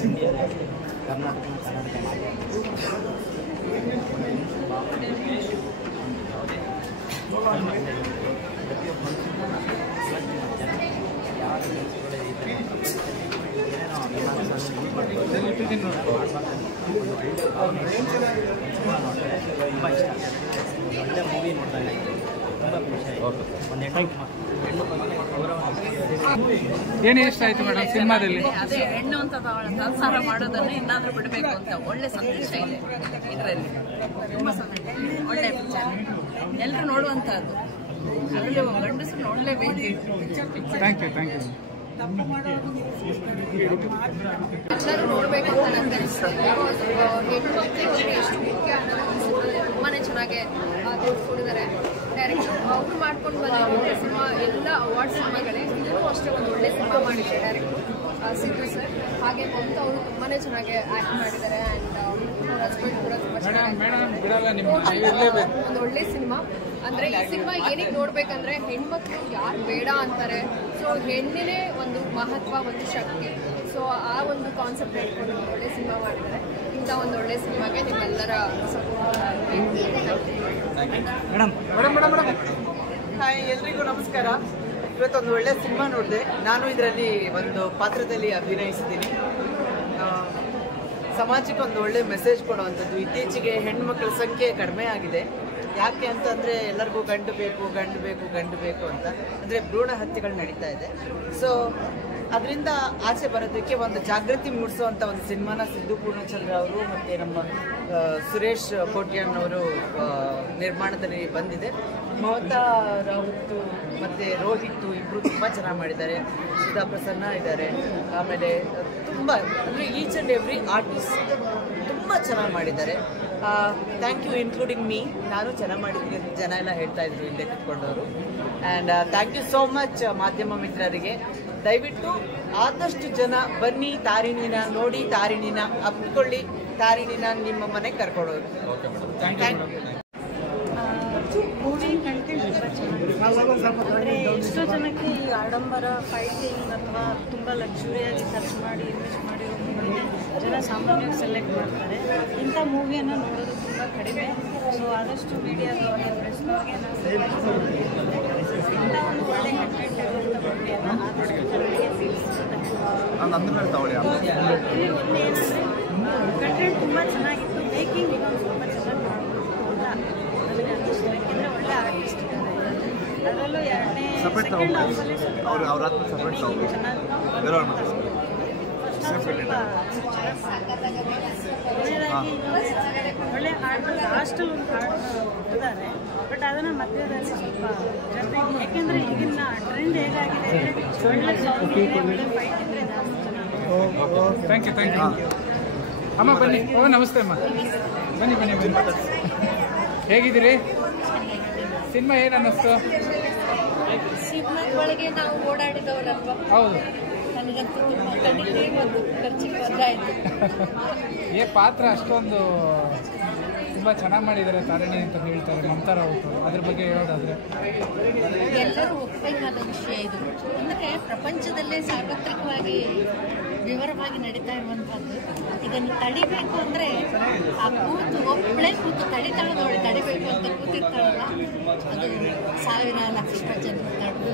ಕರ್ನಾಟಕ ತುಂಬ ಇಷ್ಟ ಒಳ್ಳೆ ಮೂವಿ ನೋಡಿದಾಗ ತುಂಬ ಖುಷಿ ಆಯಿತು. ಏನೇ ಇಷ್ಟ ಆಯ್ತು ಮೇಡಮ್ ಸಿನಿಮಾದಲ್ಲಿ? ಅದೇ ಹೆಣ್ಣು ಅಂತ ಸಂಸಾರ ಮಾಡೋದನ್ನ ಇನ್ನಾದ್ರೂ ಬಿಡಬೇಕು ಅಂತ ಒಳ್ಳೆ ಸಂದೇಶ ಇದೆ ಇದರಲ್ಲಿ. ತುಂಬಾ ಒಳ್ಳೆ ಪಿಕ್ಚರ್, ಎಲ್ಲರೂ ನೋಡುವಂತಹದ್ದು. ಅದರಲ್ಲಿ ಗಂಡಸರು ನೋಡಲೇಬೇಕು picture. Thank you thank you. ಎಲ್ಲರೂ ನೋಡಬೇಕು ಅಂತ ನನಗೆ ಅನಿಸ್ತದೆ. ಹೆಣ್ಣು ಮಕ್ಕಳಿಗೆ ಎಷ್ಟು ಮುಖ್ಯ ಅನ್ನೋದು ತುಂಬಾನೇ ಚೆನ್ನಾಗಿ ತೋರಿಸ್ಕೊಂಡಿದ್ದಾರೆ ಡೈರೆಕ್ಟರ್. ಅವರು ಮಾಡ್ಕೊಂಡು ಬಂದಿರೋ ಸಿನಿಮಾ ಎಲ್ಲ ಅವಾರ್ಡ್ ಸಿನಿಮಾಗಳೇ, ಇದನ್ನು ಅಷ್ಟೇ ಒಂದು ಒಳ್ಳೆ ಸಿನಿಮಾ ಮಾಡಿದ್ದಾರೆ ಡೈರೆಕ್ಟರ್ ಸಿದ್ದು ಸರ್. ಹಾಗೆ ಮಮತಾ ಅವರು ತುಂಬಾನೇ ಚೆನ್ನಾಗಿ ಆಕ್ಟ್ ಮಾಡಿದ್ದಾರೆ. ಆ್ಯಂಡ್ ಅವ್ರ ಹಸ್ಬೆಂಡ್ ಕೂಡ ತುಂಬ ಚೆನ್ನಾಗಿ ಒಂದು ಒಳ್ಳೆ ಸಿನಿಮಾ. ಅಂದರೆ ಈ ಸಿನಿಮಾ ಏನಕ್ಕೆ ನೋಡ್ಬೇಕಂದ್ರೆ ಹೆಣ್ಮಕ್ಳು ಯಾರು ಬೇಡ ಅಂತಾರೆ. ಸೊ ಹೆಣ್ಣಿನೇ ಒಂದು ಮಹತ್ವ, ಒಂದು ಶಕ್ತಿ. ಸೊ ಆ ಒಂದು ಕಾನ್ಸೆಪ್ಟ್ ಇಟ್ಕೊಂಡು ಒಳ್ಳೆ ಸಿನಿಮಾ ಮಾಡಿದ್ದಾರೆ. ಇಂಥ ಒಂದು ಒಳ್ಳೆ ಸಿನಿಮಾಗೆ ನಿಮ್ಮೆಲ್ಲರ ಸಪೋರ್ಟ್. ಹಾಯ್, ಎಲ್ರಿಗೂ ನಮಸ್ಕಾರ. ಇವತ್ತೊಂದು ಒಳ್ಳೆ ಸಿನಿಮಾ ನೋಡಿದೆ. ನಾನು ಇದರಲ್ಲಿ ಒಂದು ಪಾತ್ರದಲ್ಲಿ ಅಭಿನಯಿಸ್ತೀನಿ. ಸಮಾಜಕ್ಕೆ ಒಂದು ಒಳ್ಳೆ ಮೆಸೇಜ್ ಕೊಡುವಂಥದ್ದು. ಇತ್ತೀಚೆಗೆ ಹೆಣ್ಮಕ್ಳ ಸಂಖ್ಯೆ ಕಡಿಮೆ ಆಗಿದೆ. ಯಾಕೆ ಅಂತಂದರೆ ಎಲ್ಲರಿಗೂ ಗಂಡು ಬೇಕು ಗಂಡು ಬೇಕು ಗಂಡು ಬೇಕು ಅಂತ, ಅಂದರೆ ಭ್ರೂಣ ಹತ್ಯೆಗಳು ನಡೀತಾ ಇದೆ. ಸೊ ಅದರಿಂದ ಆಚೆ ಬರೋದಕ್ಕೆ ಒಂದು ಜಾಗೃತಿ ಮೂಡಿಸುವಂಥ ಒಂದು ಸಿನಿಮಾನ ಸಿದ್ದು ಪೂರ್ಣಚಂದ್ರ ಅವರು ಮತ್ತು ನಮ್ಮ ಸುರೇಶ್ ಕೋಟ್ಯಾನ್ ಅವರು ನಿರ್ಮಾಣದಲ್ಲಿ ಬಂದಿದೆ. ಮಮತಾ ರಾವತ್ ಮತ್ತು ರೋಹಿತ್ ಇಬ್ಬರು ತುಂಬ ಚೆನ್ನಾಗಿ ಮಾಡಿದ್ದಾರೆ. ಸುಧಾ ಪ್ರಸನ್ನ ಇದ್ದಾರೆ. ಆಮೇಲೆ ತುಂಬ ಅಂದರೆ ಈಚ್ ಆ್ಯಂಡ್ ಎವ್ರಿ ಆರ್ಟಿಸ್ಟ್ ತುಂಬ ಚೆನ್ನಾಗಿ ಮಾಡಿದ್ದಾರೆ. Thank you including me. ನಾನು ಚೆನ್ನಾಗಿ ಮಾಡಿದ್ದೀನಿ ಅಂತ ಜನ ಎಲ್ಲ ಹೇಳ್ತಾ ಇದ್ರು ಹಿಂದೆ ಕುತ್ಕೊಂಡವರು. And thank you so much ಮಾಧ್ಯಮ ಮಿತ್ರರಿಗೆ. ದಯವಿಟ್ಟು ಆದಷ್ಟು ಜನ ಬನ್ನಿ, ತಾರಿಣಿನ ನೋಡಿ, ತಾರಿಣಿನ ಅಪ್ಪಿಕೊಳ್ಳಿ, ತಾರಿಣಿನ ನಿಮ್ಮ ಮನೆಗೆ ಕರ್ಕೊಳ್ಳೋದು. Thank you. ಮೂವಿ ಕಂಟೆಂಟ್ ತುಂಬ ಚೆನ್ನಾಗಿದೆ. ಎಷ್ಟೋ ಜನಕ್ಕೆ ಈ ಆಡಂಬರ ಫೈಟಿಂಗ್ ಅಥವಾ ತುಂಬ ಲಕ್ಸುರಿಯಾಗಿ ಖರ್ಚು ಮಾಡಿ ಇನ್ವೆಸ್ಟ್ ಮಾಡಿರೋ ಮೂವಿಗೆ ಜನ ಸಾಮಾನ್ಯವಾಗಿ ಸೆಲೆಕ್ಟ್ ಮಾಡ್ತಾರೆ. ಇಂಥ ಮೂವಿಯನ್ನು ನೋಡೋದು ತುಂಬ ಕಡಿಮೆ. ಸೊ ಆದಷ್ಟು ಮೀಡಿಯಾದವ್ರಿಗೆ, ಪ್ರೆಸ್ನವ್ರಿಗೆ ಇಂಥ ಒಂದು ಒಳ್ಳೆ ಕಂಟೆಂಟ್ ಇರುವಂಥ ಮೂವಿಯನ್ನು ಆದಷ್ಟು ಜನರಿಗೆ ಇಲ್ಲಿ ಒಂದು ಏನಂದರೆ ಕಂಟೆಂಟ್ ತುಂಬ ಚೆನ್ನಾಗಿತ್ತು. ಮೇಕಿಂಗ್ ಇನ್ನೊಂದು ಸ್ವಲ್ಪ ಚೆನ್ನಾಗಿ ಮಾಡಬೇಕು ಅಂತ ನನಗೆ ಅನ್ನಿಸ್ತು. ಯಾಕೆಂದರೆ ಒಳ್ಳೆ ಆರ್ಟಿಸ್ಟ್ ಇದ್ದಾರೆ. ಅದರಲ್ಲೂ ಎರಡನೇ ಸೆಕೆಂಡ್ ಹಾಫಲ್ಲಿ ಚೆನ್ನಾಗಿ ಒಳ್ಳೆಯದಾಗಿ ಒಳ್ಳೆ ಹಾಡು ಲಾಸ್ಟಲ್ಲಿ ಒಂದು ಹಾಡು ಕೊಟ್ಟಿದ್ದಾರೆ. ಬಟ್ ಅದನ್ನು ಮಧ್ಯದಲ್ಲಿ ಸ್ವಲ್ಪ ಜೊತೆಗೆ, ಯಾಕೆಂದರೆ ಈಗಿನ ಟ್ರೆಂಡ್ ಹೇಗಾಗಿದೆ, ಒಳ್ಳೆ ಸಾಂಗ್ ಇದೆ, ಒಳ್ಳೆ ಫೈಟ್ ಇದ್ದರೆ ಜಾಸ್ತಿ ಚೆನ್ನಾಗಿ. Thank you thank you. ಅಮ್ಮ ಬನ್ನಿ. ಓ ನಮಸ್ತೆ ಅಮ್ಮ, ಬನ್ನಿ ಬನ್ನಿ ಬನ್ನಿ. ಹೇಗಿದ್ದೀರಿ? ಸಿನಿಮಾ ಏನು ಅನ್ನಿಸ್ತು? ಸಿನಿಮಾ ಒಳಗೆ ನಾವು ಓಡಾಡಿದವರಲ್ವಾ? ಹೌದು, ನನಗಂತೂ ತುಂಬ ಕಣ್ಣಿಗೆ ಒಂದು ಖರ್ಚಿಗೆ ಬದಲಾಯಿತು. ಏ ಪಾತ್ರ ಅಷ್ಟೊಂದು ತುಂಬ ಚೆನ್ನಾಗಿ ಮಾಡಿದ್ದಾರೆ ತಾರಿಣಿ ಅಂತ ಹೇಳ್ತಾರೆ ಮಮತಾ ರಾವತ್. ಅದ್ರ ಬಗ್ಗೆ ಹೇಳೋದಾದ್ರೆ ಎಲ್ಲರೂ ಒಪ್ಪಬೇಕಾದ ವಿಷಯ ಇದು. ಅಂದರೆ ಪ್ರಪಂಚದಲ್ಲೇ ಸಾರ್ವತ್ರಿಕವಾಗಿ ವಿವರವಾಗಿ ನಡೀತಾ ಇರುವಂಥದ್ದು. ಇದನ್ನು ತಡಿಬೇಕು ಅಂದರೆ ಆ ಒಬ್ಬಳೇ ಕೂತು ತಡಿತಾಳದವಳು ತಡಿಬೇಕು ಅಂತ ಕೂತಿರ್ತಾಳಲ್ಲ, ಅದು ಸಾವಿರ ಲಕ್ಷ ಜನ ತಡೆದು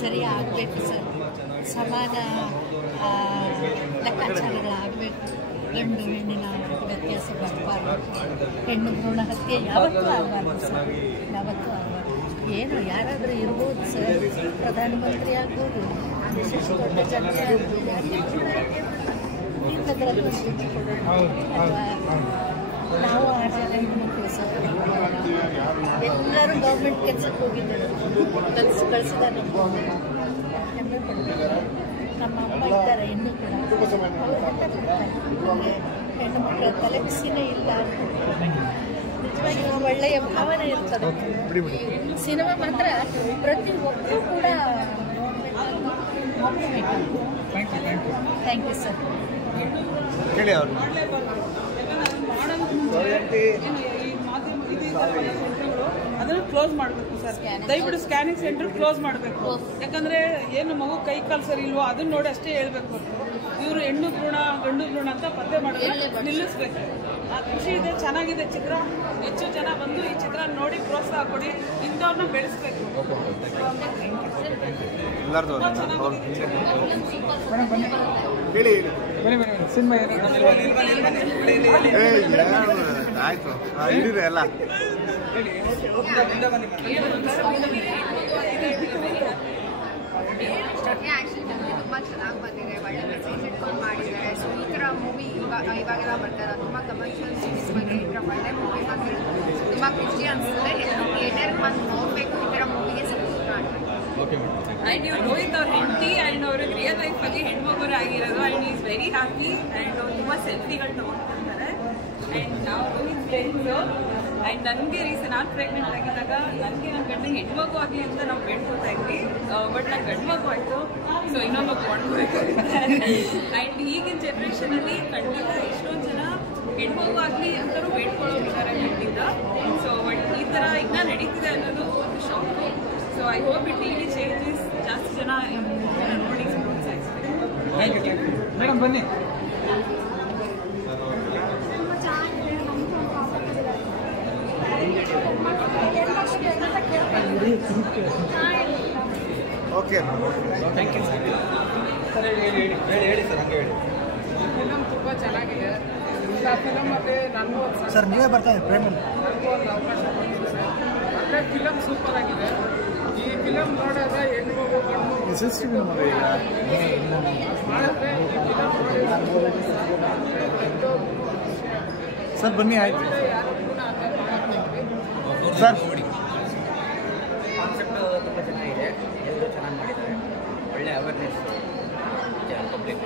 ಸರಿ ಆಗಬೇಕು ಸರ್. ಸಮಾನ ಲೆಕ್ಕಾಚಾರಗಳಾಗಬೇಕು. ಗಂಡು ಹೆಣ್ಣಿನ ವ್ಯತ್ಯಾಸ ಬರಬಾರ್ದು. ಹೆಣ್ಣು ಭ್ರೂಣ ಹತ್ಯೆ ಯಾವತ್ತೂ ಆಗಬಾರ್ದು ಸರ್, ಯಾವತ್ತೂ ಆಗಬಾರ್ದು. ಏನು ಯಾರಾದರೂ ಇರ್ಬೋದು ಸರ್, ಪ್ರಧಾನಮಂತ್ರಿ ಆಗ್ಬೋದು, ದೇಶಕ್ಕೆ ದೊಡ್ಡ ಜನತೆ ಆಗ್ಬೋದು, ಇಂಥದ್ರಲ್ಲಿ ಒಂದು ಬುದ್ಧಿ ಕೊಡೋದು ಅಥವಾ ನಾವು ಹೆಣ್ಣು ಮಕ್ಕಳು ಸರ್. ಎಲ್ಲರೂ ಗೌರ್ಮೆಂಟ್ ಕೆಲಸಕ್ಕೆ ಹೋಗಿದ್ದರು, ಕಳಿಸಿದ ಹೆಮ್ಮೆ ಪಡ್ತಾರೆ. ನಮ್ಮ ಅಮ್ಮ ಇದ್ದಾರೆ ಇನ್ನೂ ಕೂಡ, ಅವರು ನಮಗೆ ಹೆಣ್ಣು ಮಕ್ಕಳ ತಲೆಬಿಸಿನೇ ಇಲ್ಲ ಅಂತ ನಿಜವಾಗಿ ಒಳ್ಳೆಯ ಭಾವನೆ ಇರ್ತದೆ. ಸಿನಿಮಾ ಮಾತ್ರ ಪ್ರತಿಯೊಬ್ಬರೂ ಕೂಡ ನೋಡಬೇಕು. Thank you sir. ಹೇಳಿ ಅವರು ಅದನ್ನು ಕ್ಲೋಸ್ ಮಾಡಬೇಕು ಸರ್. ದಯವಿಟ್ಟು ಸ್ಕ್ಯಾನಿಂಗ್ ಸೆಂಟರ್ ಕ್ಲೋಸ್ ಮಾಡಬೇಕು. ಯಾಕಂದ್ರೆ ಏನು ಮಗು ಕೈ ಕಾಲು ಸರಿ ಇಲ್ವೋ ಅದನ್ನ ನೋಡಿ ಅಷ್ಟೇ ಹೇಳ್ಬೇಕು. ಇವರು ಹೆಣ್ಣು ಭ್ರೂಣ ಗಂಡು ಭ್ರೂಣ ಅಂತ ಪತ್ತೆ ಮಾಡೋದು ನಿಲ್ಲಿಸ್ಬೇಕು. ಖುಷಿ ಇದೆ, ಚೆನ್ನಾಗಿದೆ ಚಿತ್ರ. ಹೆಚ್ಚು ಜನ ಬಂದು ಈ ಚಿತ್ರ ನೋಡಿ ಪ್ರೋತ್ಸಾಹ ಕೊಡಿ, ಇಂಥವ್ರನ್ನ ಬೆಳೆಸ್ಬೇಕು. ಹೇಳಿ ಬನ್ನಿ ಸಿನಿಮಾ ಆಯ್ತು ಹಿಡೀರಿ ಎಲ್ಲ. ತುಂಬ ಚೆನ್ನಾಗಿ ಬಂದಿದೆ, ಒಳ್ಳೆ ಮೆಸೇಜ್ ಇಟ್ಕೊಂಡು ಮಾಡಿದ್ದಾರೆ. ಸೊ ಈ ಥರ ಮೂವಿ ಇವಾಗೆಲ್ಲ ಬರ್ತಾರೆ, ತುಂಬ ಕಮರ್ಷಿಯಲ್ ಮೂವೀಸ್ ಬಗ್ಗೆ ಈ ಥರ ಒಳ್ಳೆ ಮೂವಿ ಬಂದರೆ ತುಂಬ ಖುಷಿ ಅನಿಸುತ್ತೆ. ಥಿಯೇಟರ್ಗೆ ಬಂದು ನೋಡಬೇಕು, ಈ ಥರ ಮೂವಿಗೆ ಸಪೋರ್ಟ್ ಮಾಡಬೇಕು. ಆ್ಯಂಡ್ ಇವ್ರು ರೋಹಿತ್ ಅವ್ರ ಹೆಂಡತಿ ಆ್ಯಂಡ್ ಅವ್ರಿಗೆ ರಿಯಲ್ ಲೈಫಲ್ಲಿ ಹೆಣ್ಮಗುರು ಆಗಿರೋದು. And is very happy and ಅವ್ರು ತುಂಬ ಸೆಲ್ಫಿಗಳು ತೊಗೊಂಡ್ಕೊಳ್ತಾರೆ. ಆ್ಯಂಡ್ ನಾವು ರೋಹಿತ್ ಫ್ರೆಂಡ್ಸು. ಆ್ಯಂಡ್ ನನಗೆ ನಾನು ಪ್ರೆಗ್ನೆಂಟ್ ಆಗಿದ್ದಾಗ ನನಗೆ ನನ್ನ ಗಂಡ ಹೆಣ್ಮಗು ಆಗಲಿ ಅಂತ ನಾವು ಬೇಡ್ಕೊತಾ ಇದ್ವಿ. ಬಟ್ ನಾನು ಗಂಡು ಮಗು ಆಯಿತು, ಸೊ ಇನ್ನೊಂದು ಮಗು ಮಾಡ್ಕೋಬೇಕು. ಆ್ಯಂಡ್ ಈಗಿನ ಜನ್ರೇಷನಲ್ಲಿ ಖಂಡಿತ ಎಷ್ಟೊಂದು ಜನ ಹೆಣ್ಮಗು ಆಗಲಿ ಅಂತಲೂ ಬೇಡ್ಕೊಳ್ಳೋರಿದ್ದಾರೆ ಖಂಡಿತ. ಸೊ ಬಟ್ ಈ ಥರ ಇನ್ನೂ ನಡೀತಿದೆ ಅನ್ನೋದು ಒಂದು shock. So I hope it really changes. ಜಾಸ್ತಿ ಜನ ನೋಡಿ ಪ್ರೋತ್ಸಾಹಿಸ್ಬೇಕು. ಮೇಡಮ್ ಬನ್ನಿ. Okay thank you sir. ಹೇಳಿ ಸರ್, ಹಂಗೆ ಹೇಳಿ. ಫಿಲಮ್ ತುಂಬ ಚೆನ್ನಾಗಿದೆ. ಇಂಥ ಫಿಲಮ್ ಮತ್ತೆ ನನಗೂ ಸರ್ ನೀವೇ ಬರ್ತಾರೆ ಪ್ರೇಮಲ್ಲಿ. ನನಗೂ ಒಂದು ಅವಕಾಶ ಕೊಟ್ಟಿದ್ದಾರೆ. ಅದೇ ಫಿಲಮ್ ಸೂಪರ್ ಆಗಿದೆ. ಈ ಫಿಲಮ್ ನೋಡಿದ್ರೆ ಹೆಣ್ಮಗು ಗಂಡು ಸಿಸ್ಟಮ್ ಮಾಡಿದ್ರೆ ಈ ಫಿಲಮ್ ನೋಡಿ ಸರ್ ಬನ್ನಿ ಆಯ್ತು ಯಾರು ಕೂಡ ಸರ್. ಕಾನ್ಸೆಪ್ಟ್ ತುಂಬ ಚೆನ್ನಾಗಿದೆ, ಎಲ್ಲರೂ ಚೆನ್ನಾಗಿ ಮಾಡಿದ್ದಾರೆ. ಒಳ್ಳೆ ಅವೇರ್ನೆಸ್ ಪಬ್ಲಿಕ್.